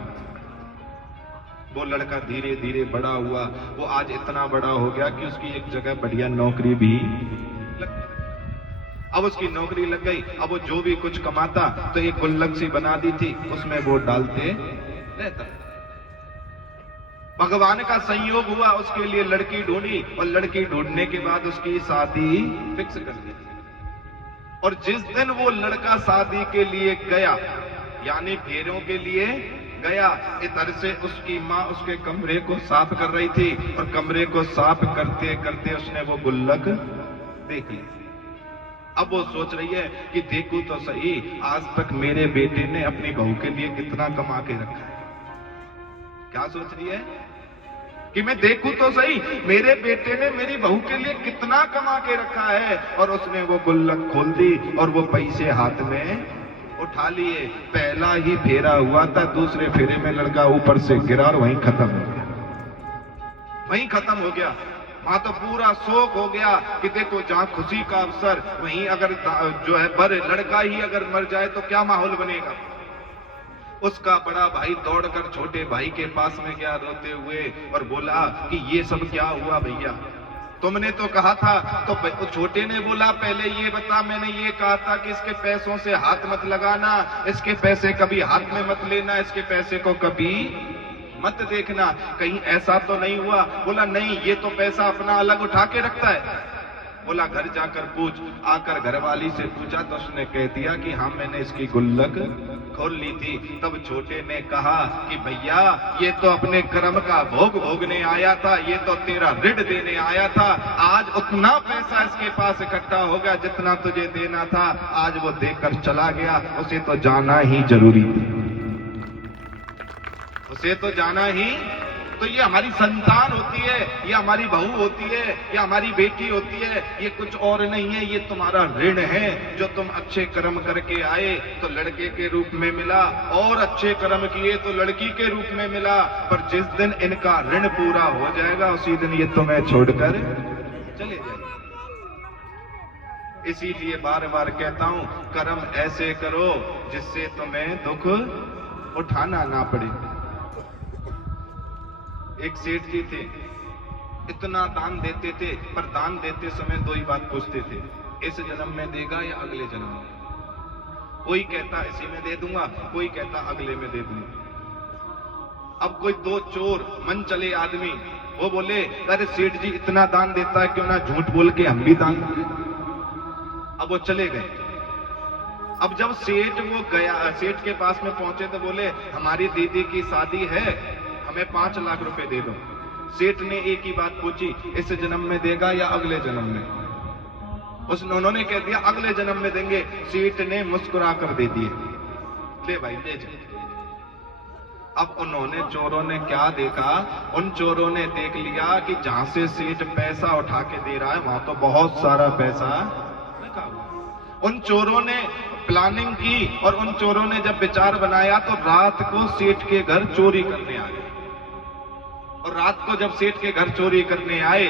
वो लड़का धीरे धीरे बड़ा हुआ। वो आज इतना बड़ा हो गया कि उसकी एक जगह बढ़िया नौकरी भी लग गई। अब उसकी नौकरी लग गई। अब वो जो भी कुछ कमाता तो एक गुल्लक सी बना दी थी, उसमें वो डालते रहता। भगवान का संयोग हुआ, उसके लिए लड़की ढूंढी और लड़की ढूंढने के बाद उसकी शादी फिक्स कर दी। और जिस दिन वो लड़का शादी के लिए गया, यानी फेरों के लिए गया, इधर से उसकी माँ उसके कमरे को साफ कर रही थी और कमरे को साफ करते करते उसने वो गुल्लक देख ली। अब वो सोच रही है कि देखूं तो सही, आज तक मेरे बेटे ने अपनी बहू के लिए कितना कमा के रखा है। क्या सोच रही है कि मैं देखूं तो सही, मेरे बेटे ने मेरी बहू के लिए कितना कमा के रखा है। और उसने वो गुल्लक खोल दी और वो पैसे हाथ में उठा लिए। पहला ही फेरा हुआ था, दूसरे फेरे में लड़का ऊपर से गिरा और वहीं खत्म हो गया। वहीं खत्म हो गया। वहां तो पूरा शोक हो गया कि देखो, जहां खुशी का अवसर, वहीं अगर जो है बर लड़का ही अगर मर जाए तो क्या माहौल बनेगा। उसका बड़ा भाई दौड़कर छोटे भाई के पास में गया रोते हुए और बोला कि ये सब क्या हुआ भैया, तुमने तो कहा था। तो छोटे ने बोला, पहले ये बता, मैंने ये कहा था कि इसके पैसों से हाथ मत लगाना, इसके पैसे कभी हाथ में मत लेना, इसके पैसे को कभी मत देखना, कहीं ऐसा तो नहीं हुआ। बोला नहीं, ये तो पैसा अपना अलग उठा के रखता है। बोला घर जाकर पूछ। आकर घरवाली से पूछा तो उसने कह दिया कि हाँ, मैंने इसकी गुल्लक खोल ली थी। तब छोटे ने कहा कि भैया, ये तो अपने कर्म का भोग भोगने आया था, ये तो तेरा ऋण देने आया था। आज उतना पैसा इसके पास इकट्ठा हो गया जितना तुझे देना था, आज वो देकर चला गया। उसे तो जाना ही जरूरी था, उसे तो जाना ही तो ये हमारी संतान होती है, ये हमारी बहू होती है, ये हमारी बेटी होती है, ये कुछ और नहीं है, ये तुम्हारा ऋण है। जो तुम अच्छे कर्म करके आए तो लड़के के रूप में मिला, और अच्छे कर्म किए तो लड़की के रूप में मिला। पर जिस दिन इनका ऋण पूरा हो जाएगा उसी दिन ये तुम्हें छोड़कर चले जाएंगे। इसीलिए बार बार कहता हूं, कर्म ऐसे करो जिससे तुम्हें दुख उठाना ना पड़े। एक सेठ जी थे, इतना दान देते थे, पर दान देते समय दो ही बात पूछते थे, इस जन्म में देगा या अगले जन्म में। कोई कहता इसी में दे दूंगा, कोई कहता अगले में दे दूंगा। अब कोई दो चोर मन चले आदमी वो बोले, अरे सेठ जी इतना दान देता है, क्यों ना झूठ बोल के हम भी दान दें। अब वो चले गए। अब जब सेठ वो गया, सेठ के पास में पहुंचे तो बोले, हमारी दीदी की शादी है, हमें 5 लाख रुपए दे दो। सेठ ने एक ही बात पूछी, इस जन्म में देगा या अगले जन्म में। उन्होंने कह दिया अगले जन्म में देंगे। सेठ ने मुस्कुरा कर दे दिए, ले भाई ले जा। अब उन्होंने, चोरों ने क्या देखा, उन चोरों ने देख लिया कि जहां से सेठ पैसा उठा के दे रहा है वहां तो बहुत सारा पैसा रखा हुआ। उन चोरों ने प्लानिंग की और उन चोरों ने जब विचार बनाया तो रात को सेठ के घर चोरी करने आए। और रात को जब सेठ के घर चोरी करने आए,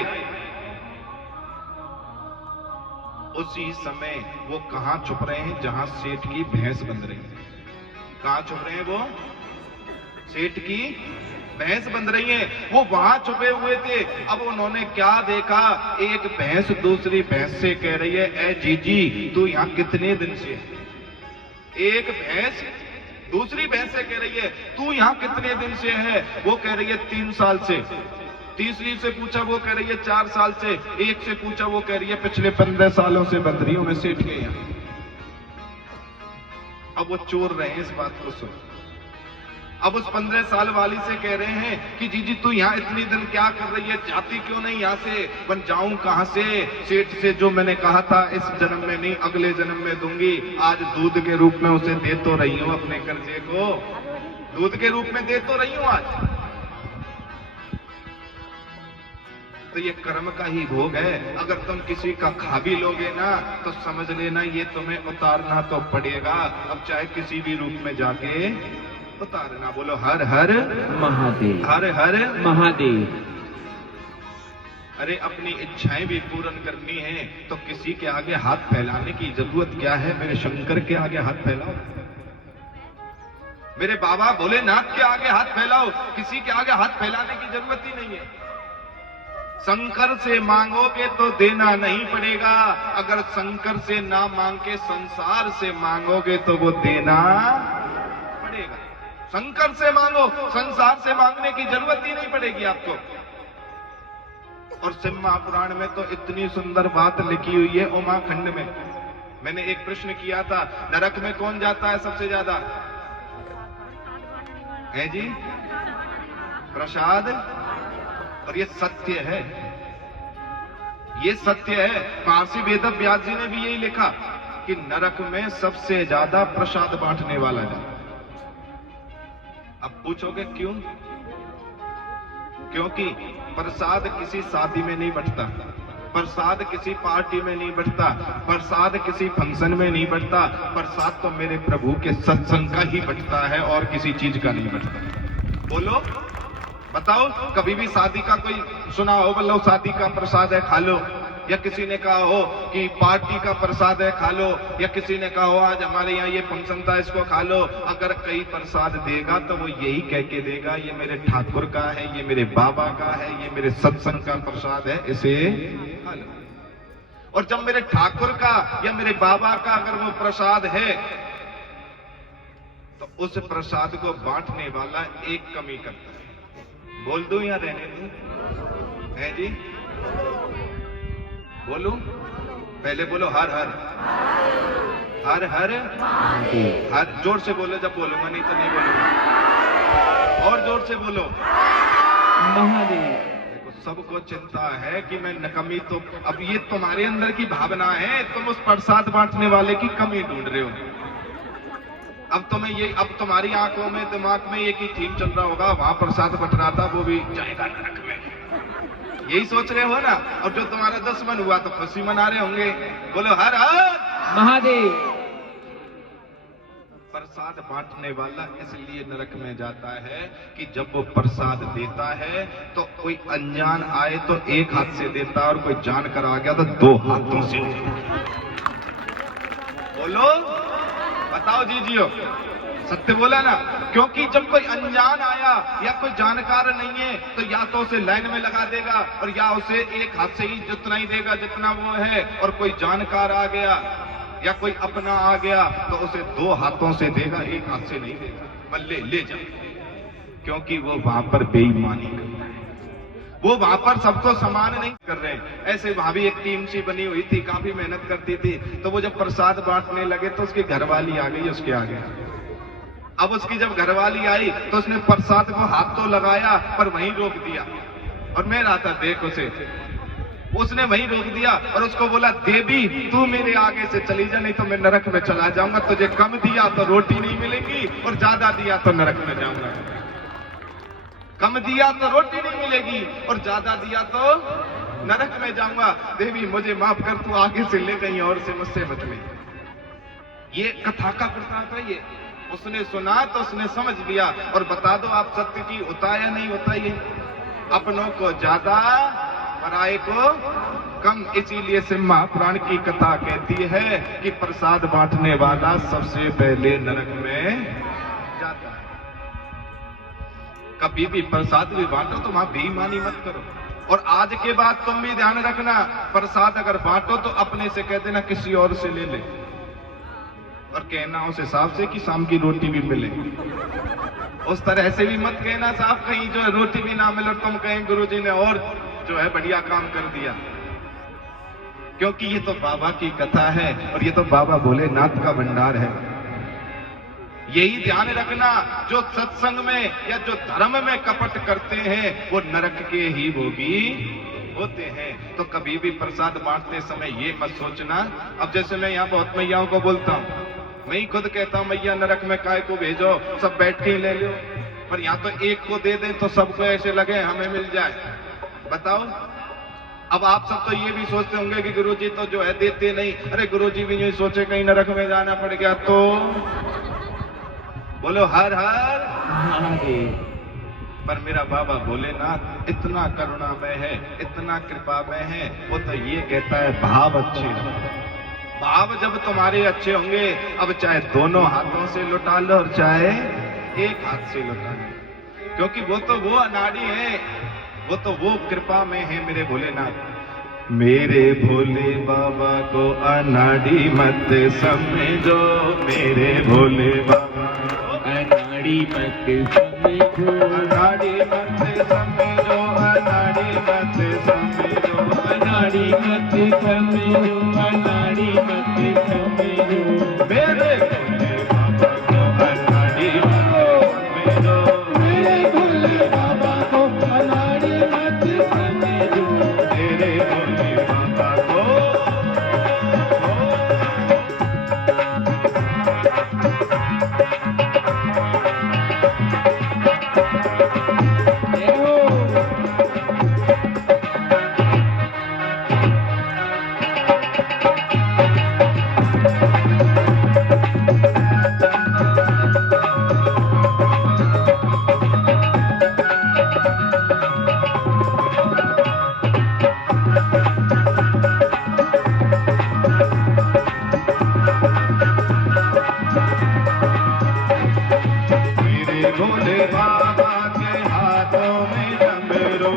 उसी समय वो कहां छुप रहे हैं, जहां सेठ की भैंस बंध रही है। कहां छुप रहे हैं वो? सेठ की भैंस बंध रही है, वो वहां छुपे हुए थे। अब उन्होंने क्या देखा, एक भैंस दूसरी भैंस से कह रही है, ए जीजी तू यहां कितने दिन से है? एक भैंस दूसरी भैंस से कह रही है, तू यहां कितने दिन से है? वो कह रही है 3 साल से। तीसरी से पूछा, वो कह रही है 4 साल से। एक से पूछा, वो कह रही है पिछले 15 सालों से बंध रही हूं मैं सेठ के यहां। अब वो चोर रहे हैं इस बात को सुन। अब उस 15 साल वाली से कह रहे हैं कि जीजी तू यहाँ इतनी दिन क्या कर रही है, जाती क्यों नहीं यहाँ से? बन जाऊं कहां से? सेठ से जो मैंने कहा था इस जन्म में नहीं अगले जन्म में दूंगी, आज दूध के रूप में उसे दे तो रही हूं, अपने कर्जे को दूध के रूप में दे तो रही हूं आज। तो ये कर्म का ही भोग है। अगर तुम किसी का खा भी लोगे ना तो समझ लेना ये तुम्हें उतारना तो पड़ेगा। अब चाहे किसी भी रूप में जाके उतारना। बोलो हर हर महादेव, हर हर महादेव। अरे अपनी इच्छाएं भी पूर्ण करनी है तो किसी के आगे हाथ फैलाने की जरूरत क्या है? मेरे शंकर के आगे हाथ फैलाओ, मेरे बाबा भोलेनाथ के आगे हाथ फैलाओ। किसी के आगे हाथ फैलाने की जरूरत ही नहीं है। शंकर से मांगोगे तो देना नहीं पड़ेगा, अगर शंकर से ना मांग के संसार से मांगोगे तो वो देना पड़ेगा। शंकर से मांगो, संसार से मांगने की जरूरत ही नहीं पड़ेगी आपको। और शिव महापुराण में तो इतनी सुंदर बात लिखी हुई है उमाखंड में। मैंने एक प्रश्न किया था, नरक में कौन जाता है सबसे ज्यादा? है जी? प्रसाद। और ये सत्य है, ये सत्य है। महर्षि वेदव्यास जी ने भी यही लिखा कि नरक में सबसे ज्यादा प्रसाद बांटने वाला है। अब पूछोगे क्यों? क्योंकि प्रसाद किसी शादी में नहीं बंटता, प्रसाद किसी पार्टी में नहीं बंटता, प्रसाद किसी फंक्शन में नहीं बंटता। प्रसाद तो मेरे प्रभु के सत्संग का ही बंटता है और किसी चीज का नहीं बंटता। बोलो बताओ, कभी भी शादी का कोई सुना हो, बोलो शादी का प्रसाद है खा लो, या किसी ने कहा हो कि पार्टी का प्रसाद है खा लो, या किसी ने कहा हो आज हमारे यहाँ ये फंक्शन था इसको खा लो। अगर कई प्रसाद देगा तो वो यही कह के देगा ये मेरे ठाकुर का है, ये मेरे बाबा का है, ये मेरे सत्संग का प्रसाद है, इसे खा लो। और जब मेरे ठाकुर का या मेरे बाबा का अगर वो प्रसाद है तो उस प्रसाद को बांटने वाला एक कमी करता है। बोल दूं या रहने दूं? है जी? बोलूं? पहले बोलो हर हर हर हर हर। जोर से बोलो जब बोलूंगा, नहीं तो नहीं बोलूंगा। और जोर से बोलो महादेव। देखो सबको चिंता है कि मैं नकमी, तो अब ये तुम्हारे अंदर की भावना है, तुम उस प्रसाद बांटने वाले की कमी ढूंढ रहे हो। अब तुम्हारी आंखों में दिमाग में एक ही थीम चल रहा होगा, वहां प्रसाद बट रहा था, वो भी जाएगा नरक में, यही सोच रहे हो ना। और जो तुम्हारा 10 मन हुआ तो खुशी मना रहे होंगे, बोलो हर हर महादेव। प्रसाद बांटने वाला इसलिए नरक में जाता है कि जब वो प्रसाद देता है तो कोई अनजान आए तो एक हाथ से देता है, और कोई जानकर आ गया तो 2 हाथों से। बोलो, बताओ जी जियो, सत्य बोला ना। क्योंकि जब कोई अनजान आया या कोई जानकार नहीं है तो या तो उसे लाइन में लगा देगा, और या उसे एक हाथ से ही जितना ही देगा जितना वो है, और कोई जानकार आ गया या कोई अपना आ गया तो उसे 2 हाथों से देगा, एक हाथ से नहीं देगा, बल्ले ले जा। क्योंकि वो वहां पर बेईमानी करता है, वो वहां पर सबको समान नहीं कर रहे हैं। ऐसे वहां भी एक टीम सी बनी हुई थी, काफी मेहनत करती थी, तो वो जब प्रसाद बांटने लगे तो उसकी घरवाली आ गई उसके आगे। अब उसकी जब घरवाली आई तो उसने प्रसाद को हाथ तो लगाया पर वहीं रोक दिया, और मैं रहा था देख उसे, उसने वहीं रोक दिया और उसको बोला, देवी तू मेरे आगे से चली जा, नहीं तो मैं नरक में चला जाऊंगा। तुझे कम दिया तो रोटी नहीं मिलेगी, और ज्यादा दिया तो नरक में जाऊंगा। कम दिया तो रोटी नहीं मिलेगी, और ज्यादा दिया तो नरक में जाऊंगा। देवी मुझे माफ कर, तू आगे से ले, कहीं और से मुझसे मत ले। ये कथा का वृत्तांत है। ये उसने सुना तो उसने समझ लिया। और बता दो आप, सत्य की होता या नहीं होता? ये अपनों को ज्यादा, पराये को कम। इसीलिए सिम्हा पुराण की कथा कहती है कि प्रसाद बांटने वाला सबसे पहले नरक में जाता है। कभी भी प्रसाद भी बांटो तो वहां बेईमानी मत करो। और आज के बाद तुम भी ध्यान रखना, प्रसाद अगर बांटो तो अपने से कह देना किसी और से ले ले, और कहना उस हिसाब से कि शाम की रोटी भी मिले। उस तरह से भी मत कहना साहब, कहीं जो है रोटी भी ना मिले और तुम कहें गुरुजी ने और जो है बढ़िया काम कर दिया। क्योंकि ये तो बाबा की कथा है, और ये तो बाबा भोलेनाथ का भंडार है। यही ध्यान रखना, जो सत्संग में या जो धर्म में कपट करते हैं वो नरक के ही भोगी होते हैं। तो कभी भी प्रसाद बांटते समय ये मत सोचना। अब जैसे मैं यहाँ बहुत मैयाओं को बोलता हूँ, मैं ही खुद कहता हूँ मैया नरक में काय को भेजो, सब बैठ के ही ले लो। पर यहाँ तो एक को दे दें तो सबको ऐसे लगे हमें मिल जाए। बताओ, अब आप सब तो ये भी सोचते होंगे कि गुरुजी तो जो है देते नहीं। अरे गुरुजी भी नहीं सोचे कहीं नरक में जाना पड़ गया तो। बोलो हर हर महादेव। पर मेरा बाबा भोलेनाथ इतना करुणामय है, इतना कृपामय है, वो तो ये कहता है भाव अच्छे हो। भाव जब तुम्हारे अच्छे होंगे, अब चाहे दोनों हाथों से लुटा लो और चाहे एक हाथ से लुटा लो, क्योंकि वो तो वो अनाड़ी है, वो तो वो कृपा में है मेरे भोलेनाथ। मेरे भोले बाबा को अनाड़ी मत समझो, मेरे भोले बाबा अनाड़ी मत समझो, अनाड़ी मत समझो, अनाड़ी मत समझो, अनाड़ी मत समझो, अनाड़ी मत समझो। मेरे भोले बाबा को अनाड़ी मत समझो, मेरे भोले बाबा को अनाड़ी मत समझो, मेरे भोले बाबा को। भोले बाबा के हाथों में डमरू,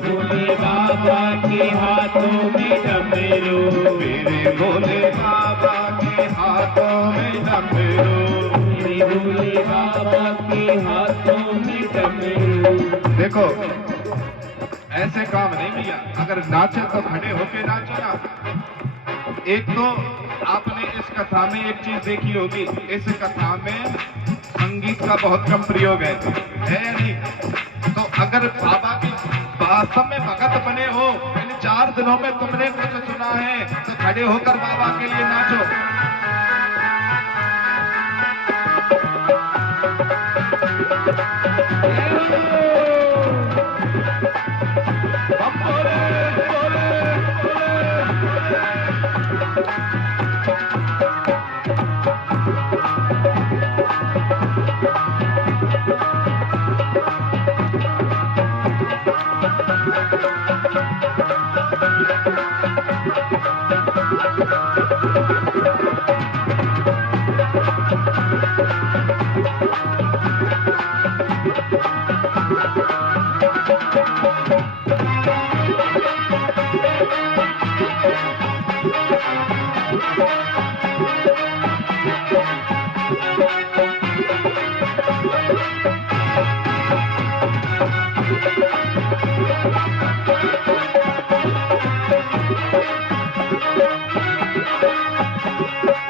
भोले बाबा के हाथों में डमरू, मेरे भोले बाबा के हाथों में डमरू, मेरे भोले बाबा के हाथों में डमरू। देखो ऐसे काम नहीं भैया, अगर नाचे तो खड़े होके नाचो ना। एक तो आपने इस कथा में एक चीज देखी होगी, इस कथा में संगीत का बहुत कम प्रयोग है या नहीं? तो अगर बाबा की वास्तव में भगत बने हो, इन 4 दिनों में तुमने कुछ सुना है तो खड़े होकर बाबा के लिए नाचो।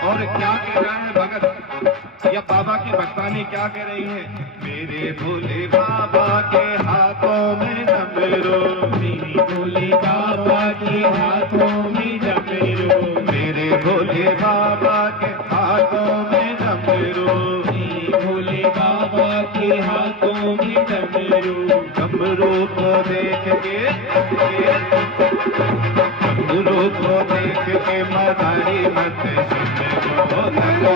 और क्या कह रहा है भगत या बाबा की भक्तानी क्या कह रही है? मेरे भोले बाबा के हाथों में डमरू, मेरे भोले बाबा के हाथों में डमरू, मेरे भोले बाबा के हाथों में डमरू, मेरे भोले बाबा के हाथों में डमरू। डमरू को देख के डमरू को देख के मदारी मत सुन लो,